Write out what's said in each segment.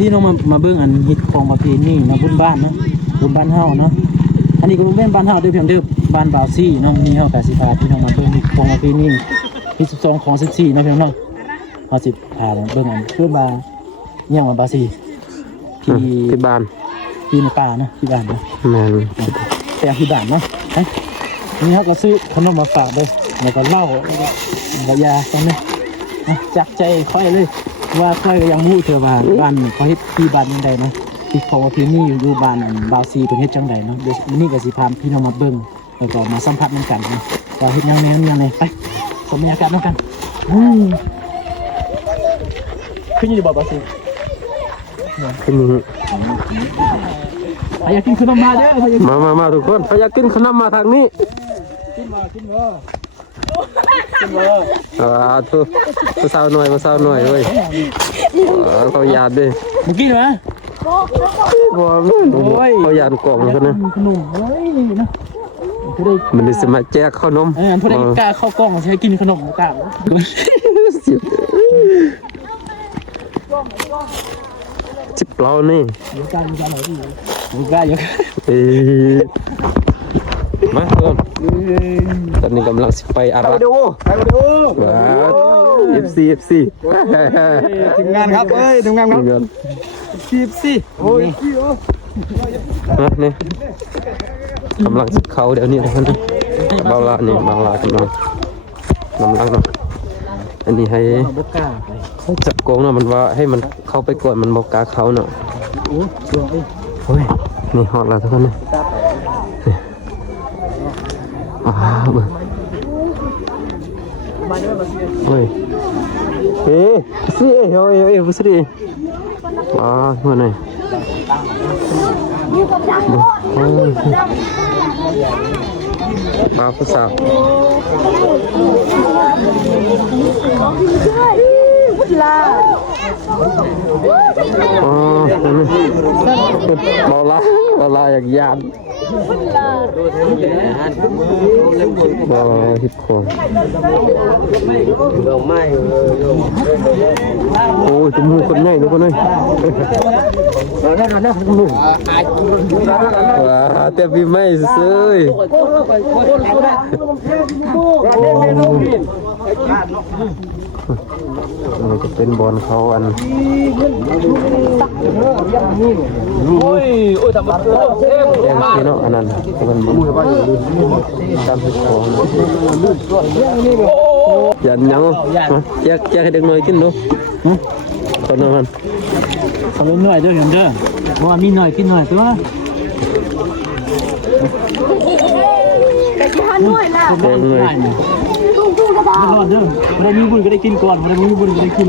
พี่น้องมาเบิ้งอันฮิตของประเพณีนะบุญบ้านนะบุญบ้านเฮาเนาะอันนี้ก็บุญบ้านเฮาด้วยเพียงเดิมบ้านบ่าวซี่เนาะนี่เฮากับสิพาพี่น้องมาเบิ้งฮิตของประเพณีที่12ของ14นะพี่น้องเฮาสิพาเบิ้งอันเพื่อมาเนี่ยมาบ่าวซี่ที่บ้านที่ในป่านะที่บ้านนะแม่นแต่ที่บ้านเนาะนี่เฮาก็ซื้อขนมมาฝากด้วยแล้วก็เหล้าแล้วก็ยาตรงนี้จักใจค่อยเลยว่าค่อยก็ยังรู้เถอะว่าบ้านเขาเฮ็ดที่บ้านยังไงนะที่ของประเพณีอยู่บ้านบาวซีเป็นเฮ็ดจังไดเนาะเดี๋ยวนี้ก็สิพาพี่น้องมาเบิ่งแล้วก็มาสัมผัสนำกันนะว่าเฮ็ดยังไงไปชมบรรยากาศนำกันขึ้นอยู่บ่บาวซีขึ้นอยากกินขนมมาเด้อมาทุกคนอยากกินขนมมาทางนี้กินบ่ทุกสาวหน่อยมาสาวหน่อยเว้ยเขาหยาดดิมึงกินไหมเขาหยาดกล่องกันนะขนมเฮ้ยนะมันได้สมัครแจกขนมพอได้กล้าเข้ากล้องใช้กินขนมกล้าจิบเรานี่กล้าอยู่มาทุกคนตอนนี้กำลังไปอะไรดูFC ถึงงานครับถึงงานครับFC โอ้ยนี่กำลังเขาเดี๋ยวนี้ทุกคนเบาละนี่เบาละกำลังเนาะอันนี้ให้เขาจับโกงเนาะมันว่าให้มันเข้าไปก่อนมันบอกกาเขาเนาะโอ้ยนี่ฮอตแล้วทุกคนนี่เฮ้ยสิบุษรีมาไหนมาผู้สาวเบาละอยากยานฮิตโคนโอ้ยจมูกคนใหญ่ทุกคนเลยแต่พี่ไม่ซื้อมันจะเป็นบอลเขาอันโอ้ยทำมาแกงเนาะอันนั้นมันตามที่ขอยันยังแจกให้เด็กน้อยกินดูคนนั้นเขาเล่นหน่อยเด้อเด้อว่ามีหน่อยกินหน่อยตัวแกงเลยรอดเด้อไม่มีบุญก็ได้กินก่อนไม่มีบุญก็ได้กิน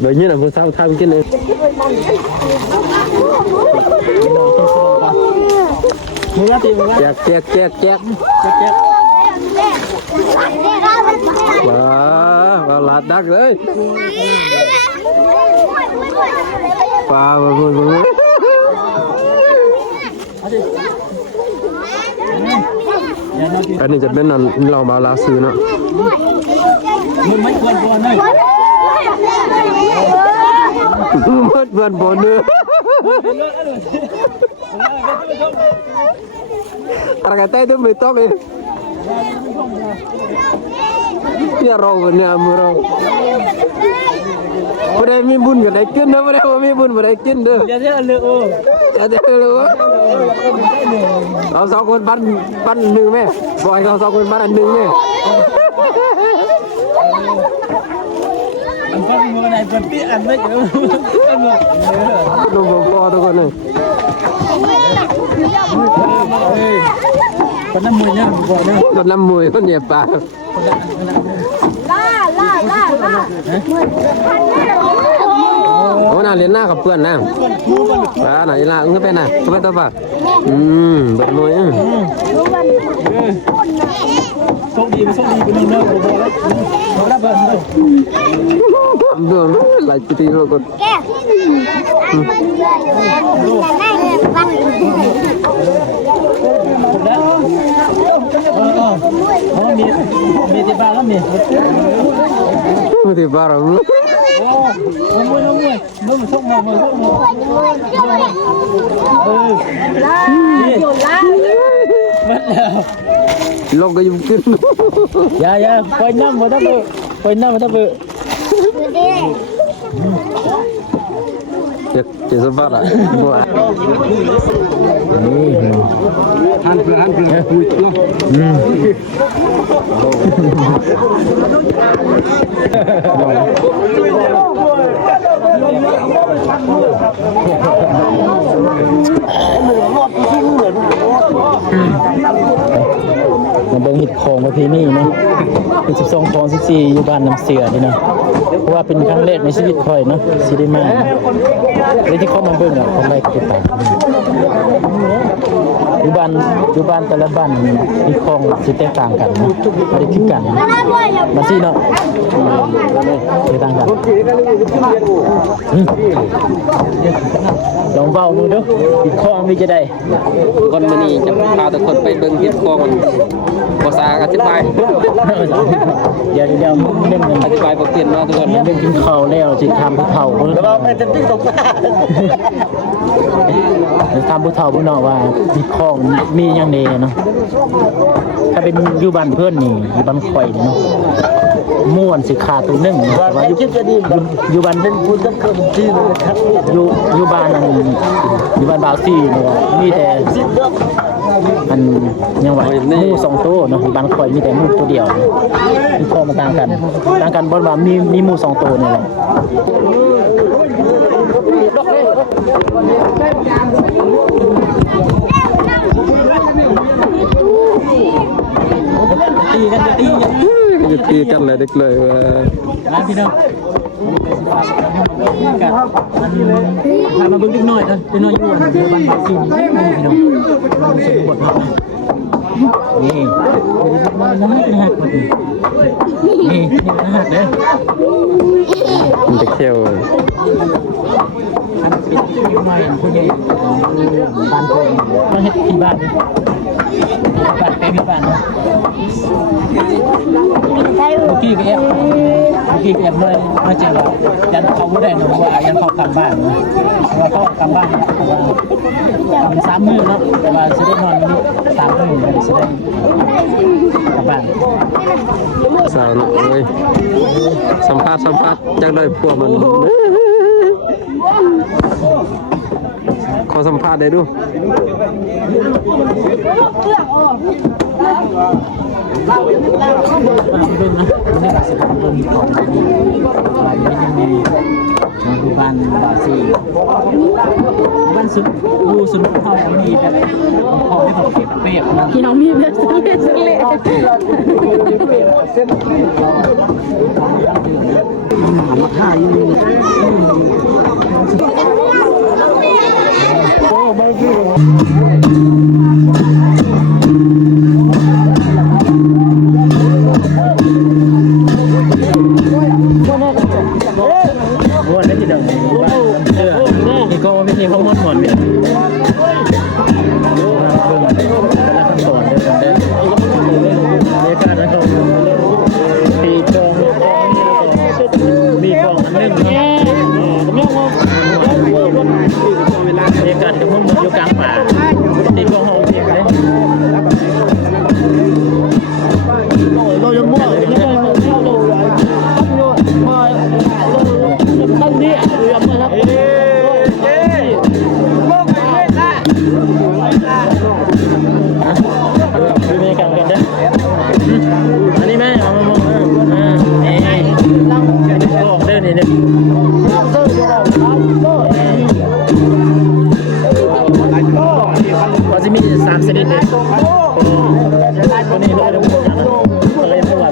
แบบนี้นะพวกสาวทำกินเลยแจกว้าลาดดักเลยปลาบุญอันนี้จะเป็นเรามาลาซื้อเนาะมึงไม่ควรก่อนเลยเพื่อนบนเนื้ออะไรกันแต่ituไม่ต้องเลยเนี่ยเราเนี่ยมือเราไม่ได้มีบุญกันได้กินนะไม่ได้ว่ามีบุญไม่ได้กินเด้อจะได้เลยจะได้เลยเราสองคนปั้นหนึ่งไหมบอยเราสองคนปั้นอันหนึ่งไหมอันปั้นมือไหนปั้นปีอันไม่เจอดูพอทุกคนเลยปั้นน้ำมือเนี่ยบ่อยเลยปั้นน้ำมือปั้นเหยียบปาก โอ้น่าเรียนหน้ากับเพื่อนนะไหนล่ะเงื้อไปน่ะเข้าไปตัวปากเบิดมวยโชคดีไม่โชคดีเป็นเนื้อโบโบแล้วเราได้เบิร์นเลย เดือดหลายปีแล้วก็เออมีที่บ้านแล้วมีที่บ้านเราโอ้มวยมือส่งมามันแล้วลงก็ยุ่งขึ้นอย่าไปนั่งมาตั้งเบอไปนั่งมาตั้งเบอจะสบายละบัวนี่หันเพื่อนคุยมาเบิ่งหิดของประเพณีเนาะเป็น12ของ14อยู่บ้านน้ำเสือนี่นะเพราะว่าเป็นครั้งแรกในชีวิตค่อยเนาะสิได้มาเลยที่เข้ามาเบิ่งอ่ะคนไรก็ติดตามอยู่บ้านแต่ละบ้านมีของสิแตกต่างกันเนาะบ่ได้คือกันมาสิเนาะแตกต่างกันลองเว้าดูเด้อหิดของมีจะได้คนมันนี่จะพาทุกคนไปเบิ่งเห็ดคองภาษาอธิบายเดี๋ยวเล่นกัน อธิบายบ่เปลี่ยนว่าทุกคน เล่นกินข้าวแล้วสิทำผู้เฒ่าเราไปจะติ้งตกปลาทำผู้เฒ่าผู้น้องว่ามีของมีอย่างเดเนาะถ้าเป็นอยู่บ้านเพื่อนนี่อยู่บ้านข่อยเนาะม่วนสิขาตัวนึงแต่ว่าอยู่บ้านเป็นพูดกับคนที่เลยครับอยู่บ้านนั้นอยู่บ้านบาวซี่เนาะมีแต่อันยังว่าหมู2ตัวเนาะบ้านข่อยมีแต่หมูตัวเดียวมีข้อมาต่างกันบ่ว่ามีหมู2ตัวนี่แหละตีกันเลยเด็กเลยมาพี่น้องพามาเบิ่งเล็กน้อยกันเล็กน้อยอยู่บ้านบาวซี่นี่พี่น้องนี่เป็นหักนี่หักเลยมันจะเขี้ยวอันเป็นที่ใหม่ผู้ใหญ่บ้านคนมาเฮ็ดที่บ้านนี่บ้านเป็นบ้านนะเมื่อกี้ก็แอบมาเจอเรายันเขาไม่ได้นะว่ายันเขากลับบ้านนะว่าเขากลับบ้านเพราะว่ามัน3 มื้อเนาะแต่ว่าจะได้นอนนี่3 มื้อจะได้กลับบ้านสาวเลยสัมภาษณ์จังได้พวกมันขอสัมภาษณ์ได้ดูบ้านบาซีบ้านสุดดูสุดพ่อมีแบบพ่อให้เขาเก็บเปียกนะพี่น้องมีแบบสุดเล็กมาท่าอยู่โอ้ไม่พี่ม้วนได้ทีเดียวนี่ก็ไม่ใช่ข้าวม้วนหมดเลยมาเบิ่งแต่ละขั้นตอนเดินบรรยากาศนะครับตีกองมีกองอันนึงบรรยากาศจะมุ่งอยู่กลางป่าตีกองห้องเพียงเลยเราจะมั่วเลยตั้งนี้อยู่ยังไงครับดูบรรยากาศกันเด้ออันนี้แม่เอามามองนี่บอกเด้อนี่เด้อก็จะมี3 ชนิดเลยตัวนี้เราจะพูดกันนะอะไรพวกเรา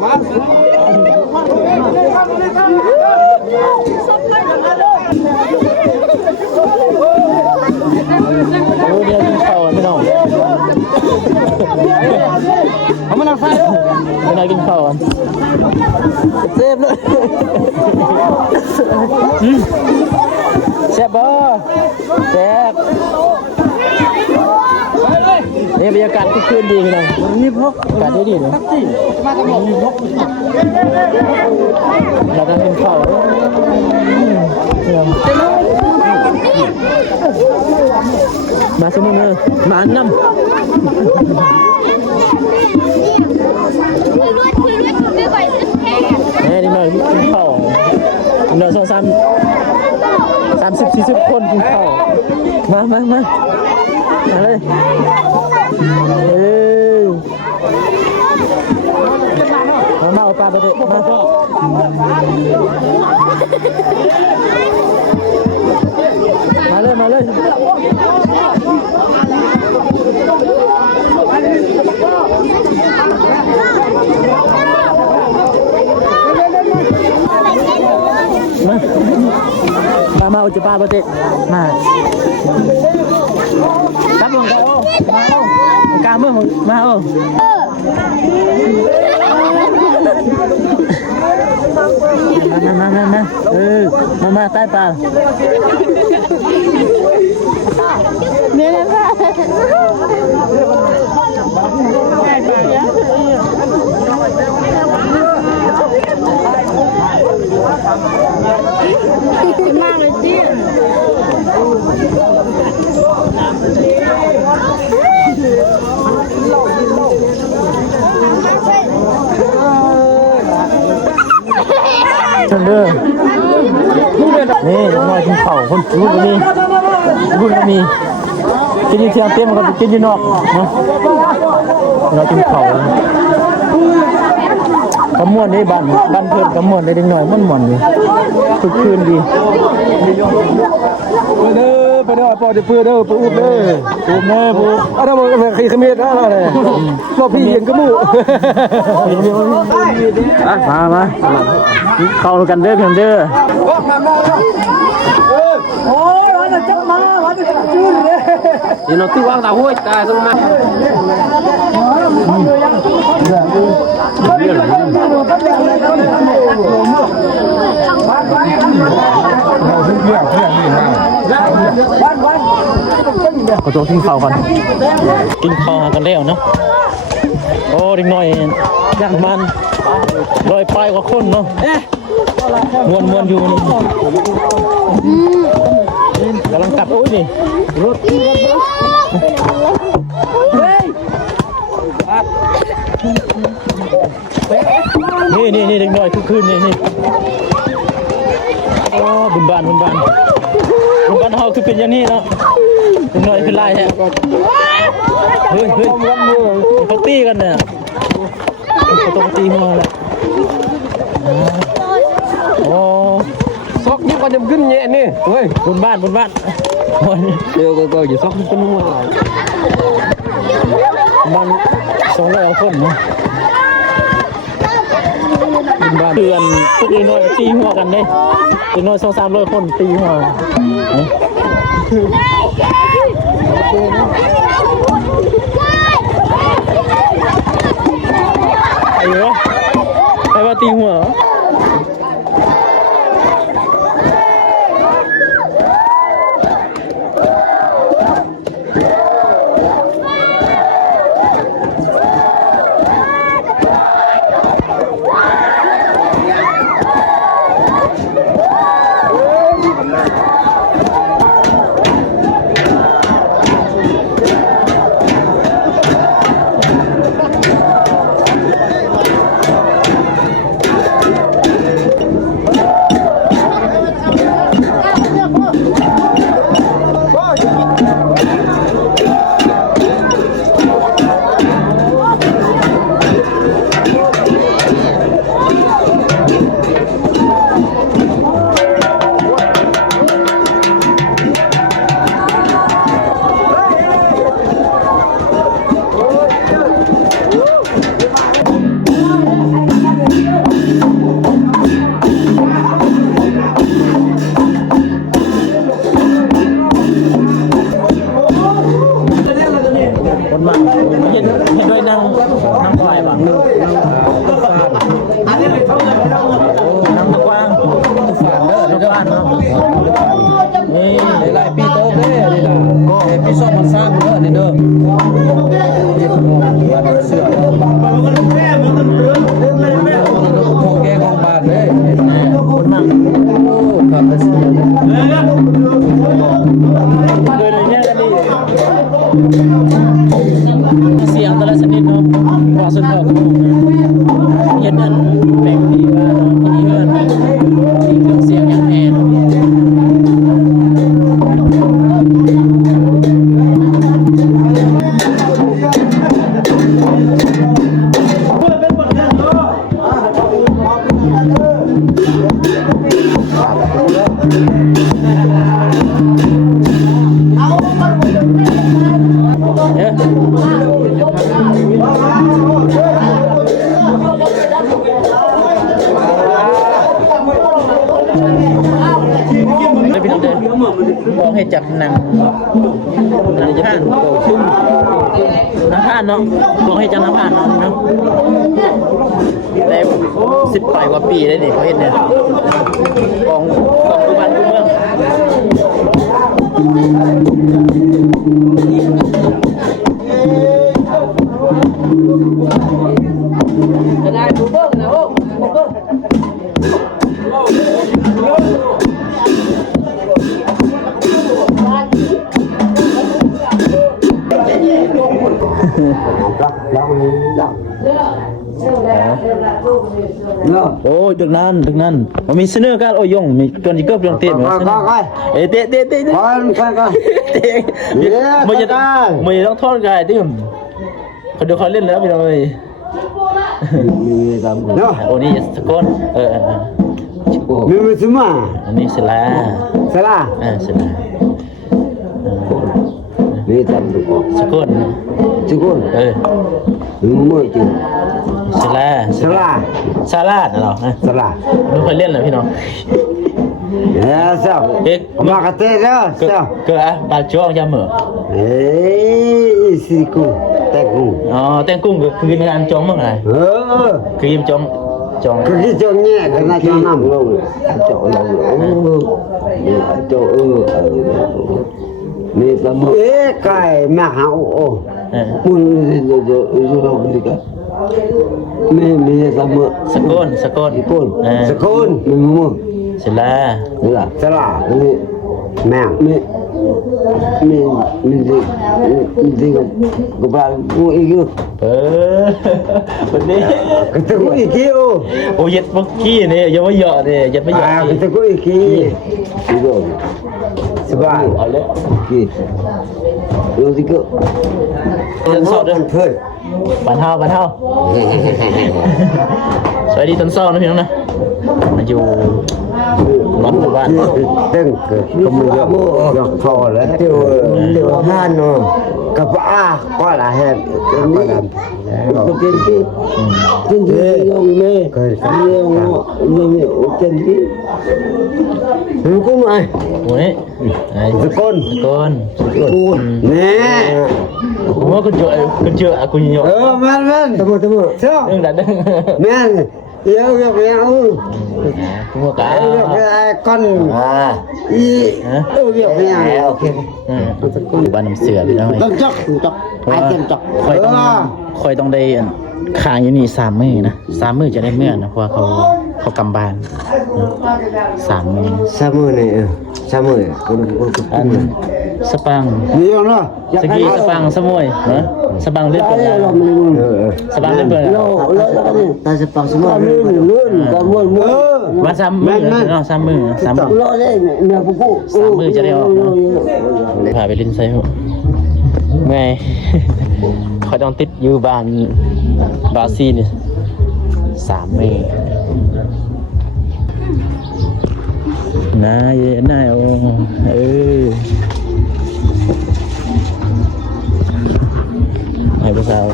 โอ้เดี๋ยวกินข้าวพี่น้องเอามานั่งใส่ไม่ได้กินข้าวเจ็บเลยแซ่บบ่แซ่บนี่บรรยากาศคึกคืนดีพี่น้องนี่พกอากาศดีเลยมากับผมพกเรากำลังกินข้าวมาสมุนมาน้ำนี่หน่อยกินข้าวหน่อย30-40 คนกินข้าวมาเลยมาเอาปลาไปเด็กมาเลยมาเอาจะปลาไปเด็กมาครับผมกาเมื่อมาเอามาใต้ปลาเนี่ยนะคะใต้ปลาเยอะมากเลยจีเด้อนี่น้อยกินข้าวคนพูดก็มีกินอยู่เที่ยงเต็มก็กินอยู่นอกเนาะเรากินข้าวกำมวนได้บ้านเพิ่นกำมวนได้ดึงหน่อยมันม่วนอยู่คึกคืนดีไปเด้อปอจะเพื่อเด้อปูอุ้มเด้อปูแม่ปูอะไรบ่ขี้ขมิ้นอะไรบ่พี่เห็นกระมูมาเข้ากันเด้อเพิ่นเด้อโอ้ยวันจะจับมาวันจะจื้อเลยนี่เราตู้วางตาห้วยตาตรงมาขอตัวกินข้าวกันกินข้าวกันแล้วเนาะโอ้ดิ้งหน่อยย่างมันลอยปลายกว่าคนเนาะมวนอยู่นี่กำลังกลับโอ้ยนี่รถนี่เด็กน้อยทุกคืนนี่โอ้บุญบานเฮาคือเป็นอย่างนี้เนาะเด็กน้อยคือลายแท้เฮ้ยเขาตีกันเนี่ยเขาต้องตีมาแหละโอ้ซอกนี่ก็จะขึ้นแย่นี่เฮ้ยบุญบ้านเดี๋ยวก็อย่าซอกขึ้นมามัน200 คนเนาะบ้านเพื่อนทุกน้อยตีหัวกันเลยตีน้อย200-300 คนตีหัวไปว่าตีหัว กองให้จับหนังผ่านหนังผ่านเนาะกองให้จับหนังผ่านเนาะได้10 ปีกว่าปีได้ดิเขาเห็นเนี่ยกองทุกบ้านทุกเมืองจะได้ดูเบิ้งนะโอ้โอ้ยดึกนั้นมันมีเสนอการโอ้ยงมีตัวนี้ก็เปลี่ยนเต้นมาเอ๊ะเตะมันจะต้องทอดกายที่ผมเขาดูเขาเล่นแล้วไปเลยโอ้นี่สกุลมีsemua อันนี้สลา salah สลา ni tam tu สกุล cukup มือจริง สลา salah ซาลาดเหรอ salah ดูเขาเล่นแล้วพี่น้อง ya sao เอ๊ะ mak kata dah sao เกิดอะบาดจ้องจะเหมือ isiku teku อ๋อแตงกุ้งคือในการจ้องเมื่อไหร่คือยิ้มจ้อง cái chỗ nhẹ cái này cho nằm chỗนี่สมไก่แม่หาโอ้คุณมีสมสกุลสกุลมีมือ สลา สลานี่แม่มีก็บ้ากูอีกวันนี้ ก็จะกูอีกโอ้ยัดมักกี้เนี่ยยังไม่เหยาะเนี่ยยัดไม่เหยาะก็จะกูอีกสบายเอาเลยดูสิก็ต้นเศร้าด้วย เพื่อน ปันเท่าสวัสดีต้นเศร้านะพี่น้องนะมาอยู่บ้านบ้านตึ้งก็มือยกคอแล้วเดี๋ยวห้านเนาะกับก็ละแฮะนี่ก็เป็นที่ยงเมย์นี่เป็นที่รู้กูไหมโอ้ยสกุลเนี่ยผมว่าคุณเจอคุณยงแม่ตะมือเจ้าเรื่องดันแม่เดี๋ยวคุณว่ากันconโอเคบ้านน้ำเสือพี่น้องต้องจอกไอ้เต็มจอกคอยต้องได้ขางอยู่นี่3 มื้อนะ3 มื้อจะได้เมื่อนะเพราะว่าเขากำบาน3 มื้อนี่3 มื้ออันสปังนี่เนาะสกีสปังสมุยสปังเล่นเปิดสปังเล่นเปิดตาสปังสมุยลื่นก็ม้วนมา3 มื้อเนาะ3 มื้อรอเลยเนี่ยปุ๊ก3 มื้อจะได้ออกพาไปเล่นไซส์เมื่อยเขาต้องติดอยู่บ้านบาซีนี่3 มื้อนายโอ้ให้พี่สาว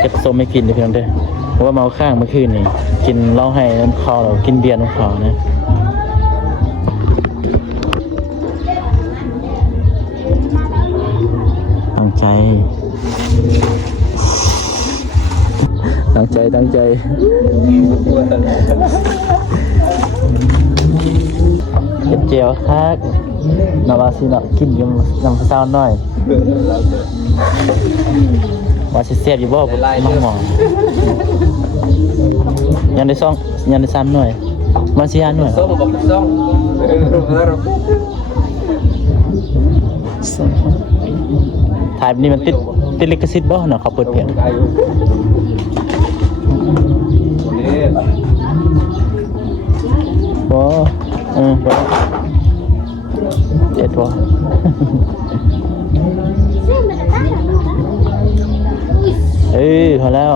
เก็บส้มไม่กินเลยเพียงเด้อเพราะว่าเมาข้างเมื่อคืนนี่กินเหล้าให้น้ำคอเรากินเบียร์น้ำคอนะตั้งใจเจียวคักนาวาซีเนาะกินยำน้ำซาวหน่อยว่าสิเสียบอยู่บ่น้องหมอยันได้3 หน่วยมันสิ5 หน่วยถ่ายแบบนี้มันติดลิขสิทธิ์บ่เนาะเขาเปิดเพียงบ่บ่เจ็ดบ่พอแล้ว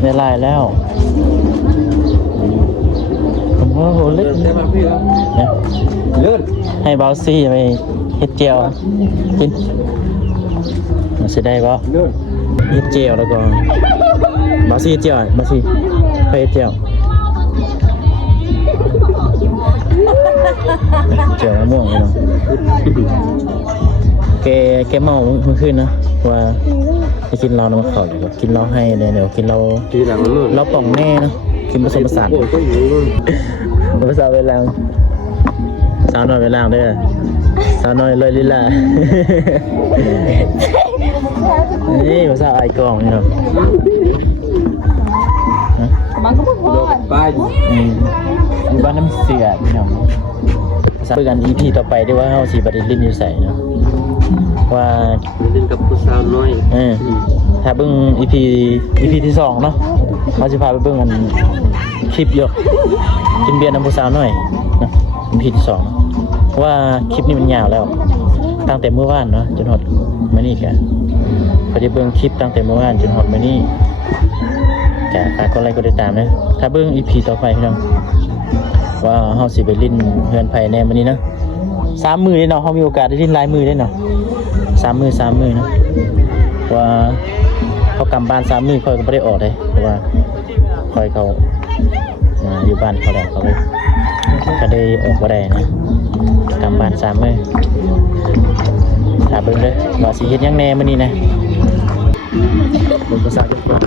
ได้ลายแล้วผมว่าโหเล็กเนี่ยให้เบาซี่ไปเฮ็ดเจียวกินมันจะได้ป่ะเฮ็ดเจียวแล้วก็เบาซี่เจียวไปเฮ็ดเจียว เจียวมะม่วงพี่น้องแกเมาเมื่อคืนนะว่าไปกินเหล้าน้ำเขาเลยกินเหล้าให้เลยเดี๋ยวกินเหล้า ที่หลังมัน เหล้าป่องแน่นะกินผสมผสานภาษาเวลาสาวน้อยเวลาเด้อสาวน้อยเลยลิล่านี่ภาษาไอกองนี่เนาะ มันก็พูด ป้าย อยู่บ้านน้ำเสือพี่น้องภาษาเพื่อน EP ต่อไปด้วยว่าเฮาสิบ่ได้ลิ้นอยู่ใส่เนาะว่า เล่นกับผู้สาวน้อย ถ้าเบิ่ง EP ที่2เนาะเขาสิพาไปเบิ่งกันคลิปอยู่กินเบียร์น้ำผู้สาวหน่อยนะ EP ที่2เนาะเพราะว่าคลิปนี้มันยาวแล้วตั้งแต่เมื่อวานเนาะจนฮอดมื้อนี้ก็พอได้เบิ่งคลิปตั้งแต่เมื่อวานจนฮอดมื้อนี้ก็ฝากกดไลค์กดติดตามนะถ้าเบิ่ง EP ต่อไปพี่น้องว่าเฮาสิไปลิ้นเฮือนไผแน่มื้อนี้นะ3 มื้อเด้เนาะเฮามีโอกาสได้ลิ้นหลายมื้อเด้เนาะ3 มื้อนะว่าเขากำบ้าน3 มื้อค่อยก็บ่ได้ออกเลยเพราะว่าค่อยเขาอยู่บ้านเขาแล้วเขาเลยก็ได้ออกบ่ได้นะกำบ้าน3 มื้อถ้าเบิ่งเด้อว่าสิเฮ็ดหยังแน่มื้อนี้นะผมภาษาเด็กว่า